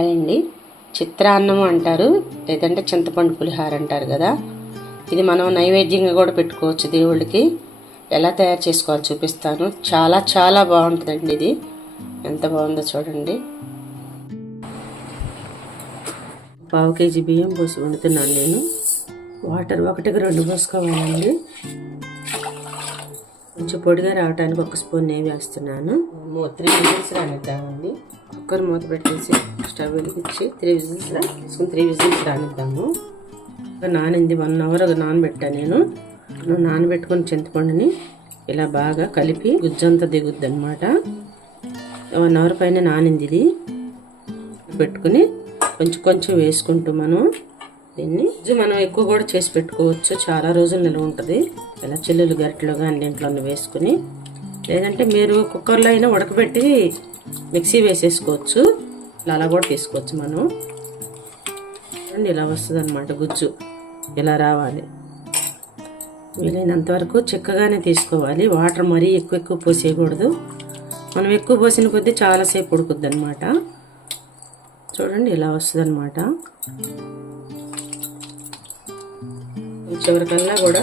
అండి చిత్రాన్నం అంటారు, లేదంటే చింతపండు పులిహార అంటారు కదా. ఇది మనం నైవేద్యంగా కూడా పెట్టుకోవచ్చు దేవుడికి. ఎలా తయారు చేసుకోవాలో చూపిస్తాను. చాలా చాలా బాగుంటుందండి. ఇది ఎంత బాగుందో చూడండి. 1/2 కేజీ బియ్యం పోసి వండుతున్నాను నేను. వాటర్ 1కి 2 పోసుకోవాలండి. కొంచెం పొడిగా రావడానికి 1 స్పూన్ నెయ్యి వేస్తున్నాను. 3 విజిల్స్ రానిద్దామండి. కుక్కర్ మూత పెట్టేసి స్టవ్ వెలిగించి 3 విజిల్స్ రానిద్దాము. నానింది 1 అవర్ నానబెట్టాను నేను. నానబెట్టుకుని చింతపండుని ఇలా బాగా కలిపి గుజ్జంతా దిగుద్ది అనమాట. 1 అవర్ పైన నానింది. ఇది పెట్టుకుని కొంచెం వేసుకుంటూ దీన్ని మనం ఎక్కువ కూడా చేసి పెట్టుకోవచ్చు. చాలా రోజులు నిల్వ ఉంటుంది. ఇలా చిల్లులు గరిటెలు కానీ దీంట్లో వేసుకుని, లేదంటే మీరు కుక్కర్లో అయినా ఉడకబెట్టి మిక్సీ వేసేసుకోవచ్చు. అలా కూడా తీసుకోవచ్చు మనం. ఇలా వస్తుంది అనమాట గుజ్జు. ఇలా రావాలి. వీలైనంత వరకు చిక్కగానే తీసుకోవాలి. వాటర్ మరీ ఎక్కువ పోసేయకూడదు. మనం ఎక్కువ పోసిన కొద్దీ చాలాసేపు ఉడుకుద్ది అనమాట. చూడండి ఇలా వస్తుంది అనమాట. చివరికల్లా కూడా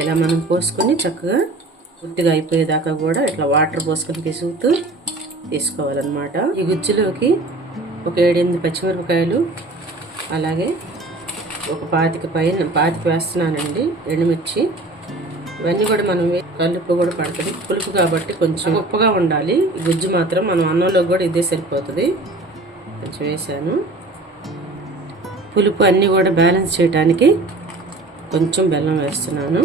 ఇలా మనం పోసుకొని చక్కగా పూర్తిగా అయిపోయేదాకా కూడా ఇట్లా వాటర్ పోసుకొని పిసుగుతూ తీసుకోవాలన్నమాట. ఈ గుజ్జులోకి ఒక 7-8 పచ్చిమిరపకాయలు, అలాగే ఒక 25 వేస్తున్నానండి ఎండుమిర్చి. ఇవన్నీ కూడా మనం కలుపు కూడా పడుతుంది. పులుపు కాబట్టి కొంచెం ఉప్పుగా ఉండాలి. ఈ గుజ్జు మాత్రం మనం అన్నంలోకి కూడా ఇదే సరిపోతుంది. కొంచెం వేసాను. పులుపు అన్నీ కూడా బ్యాలెన్స్ చేయడానికి కొంచెం బెల్లం వేస్తున్నాను.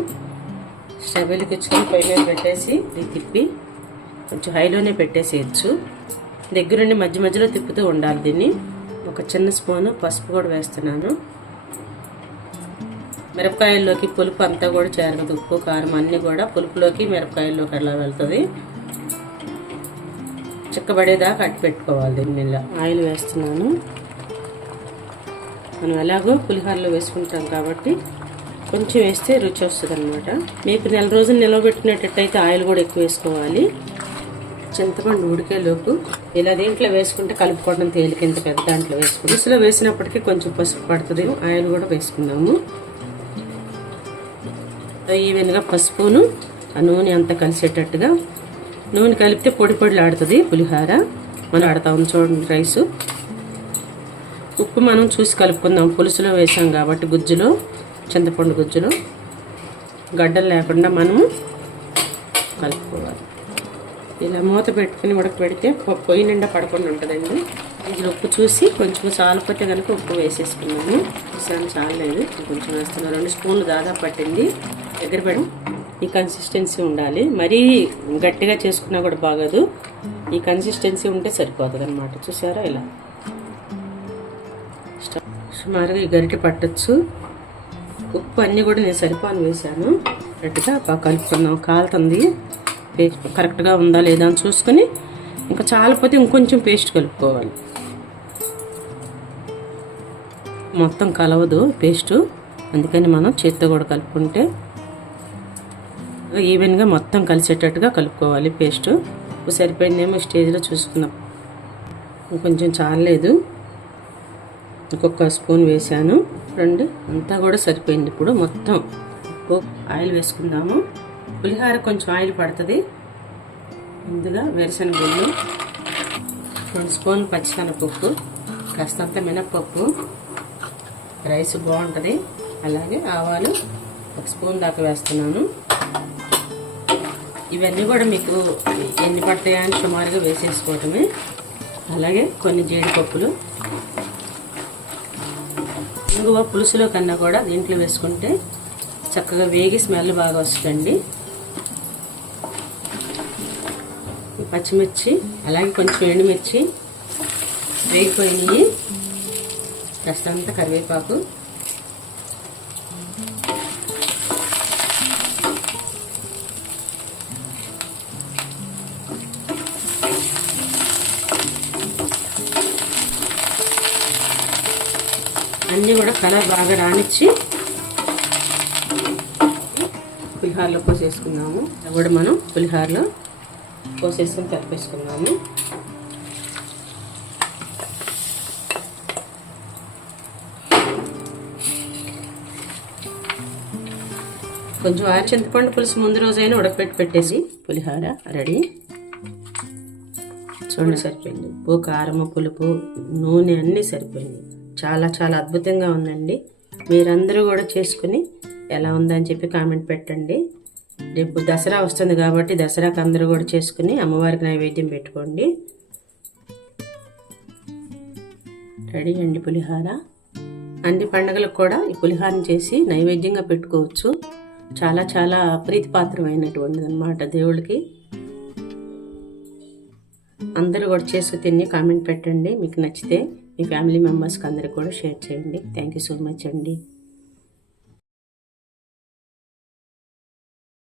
స్టవ్ వెలిగించుకొని పొయ్యి మీద పెట్టేసి తిప్పి కొంచెం హైలోనే పెట్టేసేయచ్చు. దగ్గరుండి మధ్యలో తిప్పుతూ ఉండాలి దీన్ని. ఒక చిన్న స్పూను పసుపు కూడా వేస్తున్నాను. మిరపకాయల్లోకి పులుపు అంతా కూడా చేరదు. ఉప్పు కారం అన్నీ కూడా పులుపులోకి మిరపకాయల్లోకి అలా వెళ్తుంది. చిక్కబడేదాకా అట్టు పెట్టుకోవాలి. దీని మీద ఆయిల్ వేస్తున్నాను. మనం ఎలాగో పులిహోరలో వేసుకుంటాం కాబట్టి కొంచెం వేస్తే రుచి వస్తుంది అనమాట. మీకు 1 నెల రోజులు నిలవబెట్టినట్టయితే ఆయిల్ కూడా ఎక్కువ వేసుకోవాలి. చింతపండు ఉడికేలోపు ఇలా దీంట్లో వేసుకుంటే కలుపుకోవడం తేలిక. ఇంత పెద్ద దాంట్లో వేసుకుంటే పులుసులో వేసినప్పటికీ కొంచెం పసుపు పడుతుంది. ఆయిల్ కూడా వేసుకుందాము. ఈవెన్గా పసుపును ఆ నూనె అంతా కలిసేటట్టుగా నూనె కలిపితే పొడిలాడుతుంది పులిహోర. మనం ఆడతాం చూడండి. రైసు ఉప్పు మనం చూసి కలుపుకుందాం. పులుసులో వేసాం కాబట్టి గుజ్జులో, చింతపండు గుజ్జులో గడ్డలు లేకుండా మనము కలుపుకోవాలి. ఇలా మూత పెట్టుకుని ఉడకబెడితే పొయ్యి నిండా పడకుండా ఉంటుందండి. ఇందులో ఉప్పు చూసి కొంచెం చాలపోతే కనుక ఉప్పు వేసేసుకున్నాము. వేసాను, చాలలేదు కొంచెం వేస్తున్నాను. 2 స్పూన్లు దాదాపు పట్టింది. దగ్గర పడి ఈ కన్సిస్టెన్సీ ఉండాలి. మరీ గట్టిగా చేసుకున్నా కూడా బాగోదు. ఈ కన్సిస్టెన్సీ ఉంటే సరిపోతుంది అనమాట. చూసారా ఇలా సుమారుగా ఈ గరిటె పట్టచ్చు. ఉప్పు అన్నీ కూడా నేను సరిపోని వేసాను. కరెక్ట్గా కలుపుకుందాం. కాలుతుంది. పేస్ట్ కరెక్ట్గా ఉందా లేదా అని చూసుకొని, ఇంకా చాలపోతే ఇంకొంచెం పేస్ట్ కలుపుకోవాలి. మొత్తం కలవదు పేస్టు, అందుకని మనం చేత్తో కూడా కలుపుకుంటే ఈవెన్గా మొత్తం కలిసేటట్టుగా కలుపుకోవాలి. పేస్టు ఉప్పు సరిపోయిందేమో స్టేజ్లో చూసుకుందాం. ఇంకొంచెం చాలలేదు, ఇంకొక స్పూన్ వేసాను. రండి అంతా కూడా సరిపోయింది. ఇప్పుడు మొత్తం ఉప్పు ఆయిల్ వేసుకుందాము. పులిహోర కొంచెం ఆయిల్ పడుతుంది. ముందుగా వేరుశనగగుళ్ళు, 2 స్పూన్లు పచ్చిశనగపప్పు, కాస్తంత మినప్పప్పు, రైస్ బాగుంటుంది. అలాగే ఆవాలు 1 స్పూన్ దాకా వేస్తున్నాను. ఇవన్నీ కూడా మీకు ఎన్ని పడతాయా అని సుమారుగా వేసేసుకోవటమే. అలాగే కొన్ని జీడిపప్పులు. ఇంగువ పులుసులో కన్నా కూడా దీంట్లో వేసుకుంటే చక్కగా వేగి స్మెల్ బాగా వస్తుందండి. పచ్చిమిర్చి, అలాగే కొంచెం ఎండుమిర్చి వేగిపోయినాయి. కాస్తంత కరివేపాకు, అన్నీ కూడా కలర్ బాగా రానిచ్చి పులిహోరలో పోసేసుకుందాము. అది కూడా మనం పులిహోరలో పోసేసుకొని కలిపేసుకుందాము. కొంచెం చింతపండు పులుసు ముందు రోజైనా ఉడకపెట్టి పెట్టేసి పులిహోర రెడీ. చూడండి సరిపోయింది. ఉప్పు, కారము, పులుపు, నూనె అన్నీ సరిపోయింది. చాలా చాలా అద్భుతంగా ఉందండి. మీరందరూ కూడా చేసుకుని ఎలా ఉందని చెప్పి కామెంట్ పెట్టండి. రేపు దసరా వస్తుంది కాబట్టి దసరాకి అందరూ కూడా చేసుకుని అమ్మవారికి నైవేద్యం పెట్టుకోండి. రెడీ అండి పులిహోర. అన్ని పండుగలకు కూడా ఈ పులిహోరని చేసి నైవేద్యంగా పెట్టుకోవచ్చు. చాలా చాలా ప్రీతిపాత్రమైనటువంటిది అన్నమాట దేవుడికి. అందరూ కూడా చేసుకు తిని కామెంట్ పెట్టండి. మీకు నచ్చితే మీ ఫ్యామిలీ మెంబర్స్కి అందరికి కూడా షేర్ చేయండి. థ్యాంక్ యూ సో మచ్ అండి.